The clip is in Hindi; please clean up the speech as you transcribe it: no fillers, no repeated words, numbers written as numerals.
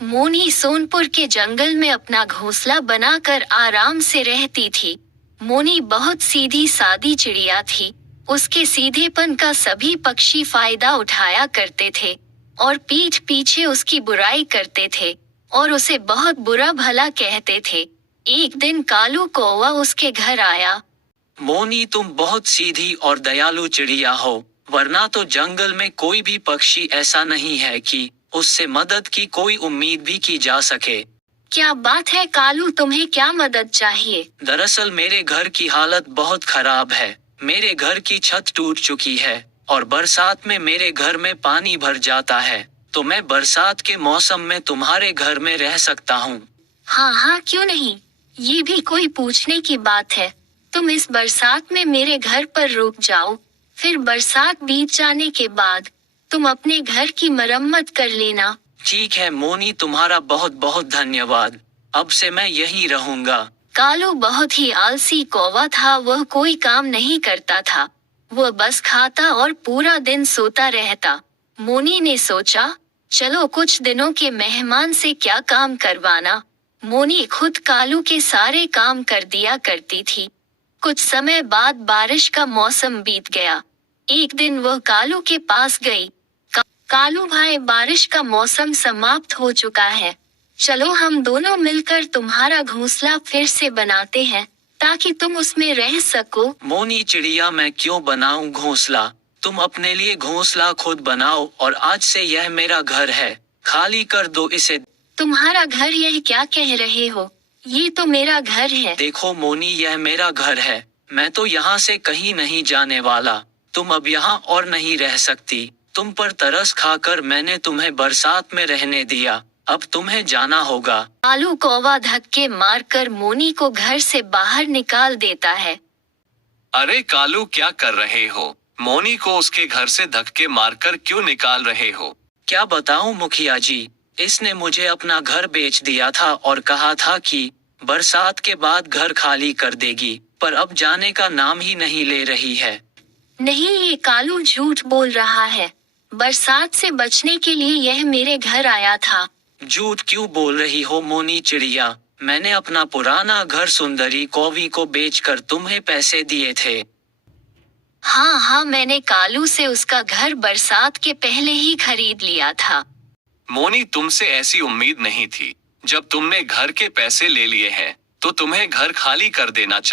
मोनी सोनपुर के जंगल में अपना घोंसला बनाकर आराम से रहती थी। मोनी बहुत सीधी सादी चिड़िया थी। उसके सीधेपन का सभी पक्षी फायदा उठाया करते थे और पीठ पीछे उसकी बुराई करते थे और उसे बहुत बुरा भला कहते थे। एक दिन कालू कौवा उसके घर आया। मोनी, तुम बहुत सीधी और दयालु चिड़िया हो, वरना तो जंगल में कोई भी पक्षी ऐसा नहीं है कि उससे मदद की कोई उम्मीद भी की जा सके। क्या बात है कालू, तुम्हें क्या मदद चाहिए? दरअसल मेरे घर की हालत बहुत खराब है। मेरे घर की छत टूट चुकी है और बरसात में मेरे घर में पानी भर जाता है। तो मैं बरसात के मौसम में तुम्हारे घर में रह सकता हूँ। हाँ हाँ, क्यों नहीं, ये भी कोई पूछने की बात है। तुम इस बरसात में मेरे घर पर रुक जाओ, फिर बरसात बीत जाने के बाद तुम अपने घर की मरम्मत कर लेना। ठीक है मोनी, तुम्हारा बहुत बहुत धन्यवाद। अब से मैं यहीं रहूंगा। कालू बहुत ही आलसी कौवा था। वह कोई काम नहीं करता था। वह बस खाता और पूरा दिन सोता रहता। मोनी ने सोचा, चलो कुछ दिनों के मेहमान से क्या काम करवाना। मोनी खुद कालू के सारे काम कर दिया करती थी। कुछ समय बाद बारिश का मौसम बीत गया। एक दिन वह कालू के पास गई। कालू भाई, बारिश का मौसम समाप्त हो चुका है। चलो हम दोनों मिलकर तुम्हारा घोंसला फिर से बनाते हैं ताकि तुम उसमें रह सको। मोनी चिड़िया, मैं क्यों बनाऊं घोंसला? तुम अपने लिए घोंसला खुद बनाओ और आज से यह मेरा घर है। खाली कर दो इसे। तुम्हारा घर? यह क्या कह रहे हो? ये तो मेरा घर है। देखो मोनी, यह मेरा घर है। मैं तो यहाँ से कहीं नहीं जाने वाला। तुम अब यहाँ और नहीं रह सकती। तुम पर तरस खाकर मैंने तुम्हें बरसात में रहने दिया। अब तुम्हें जाना होगा। कालू कौवा धक्के मारकर मोनी को घर से बाहर निकाल देता है। अरे कालू, क्या कर रहे हो? मोनी को उसके घर से धक्के मारकर क्यों निकाल रहे हो? क्या बताऊं मुखिया जी, इसने मुझे अपना घर बेच दिया था और कहा था कि बरसात के बाद घर खाली कर देगी, पर अब जाने का नाम ही नहीं ले रही है। नहीं, ये कालू झूठ बोल रहा है। बरसात से बचने के लिए यह मेरे घर आया था। झूठ क्यों बोल रही हो मोनी चिड़िया? मैंने अपना पुराना घर सुंदरी कौवी को बेचकर तुम्हें पैसे दिए थे। हाँ हाँ, मैंने कालू से उसका घर बरसात के पहले ही खरीद लिया था। मोनी, तुमसे ऐसी उम्मीद नहीं थी। जब तुमने घर के पैसे ले लिए हैं, तो तुम्हें घर खाली कर देना चाहिए।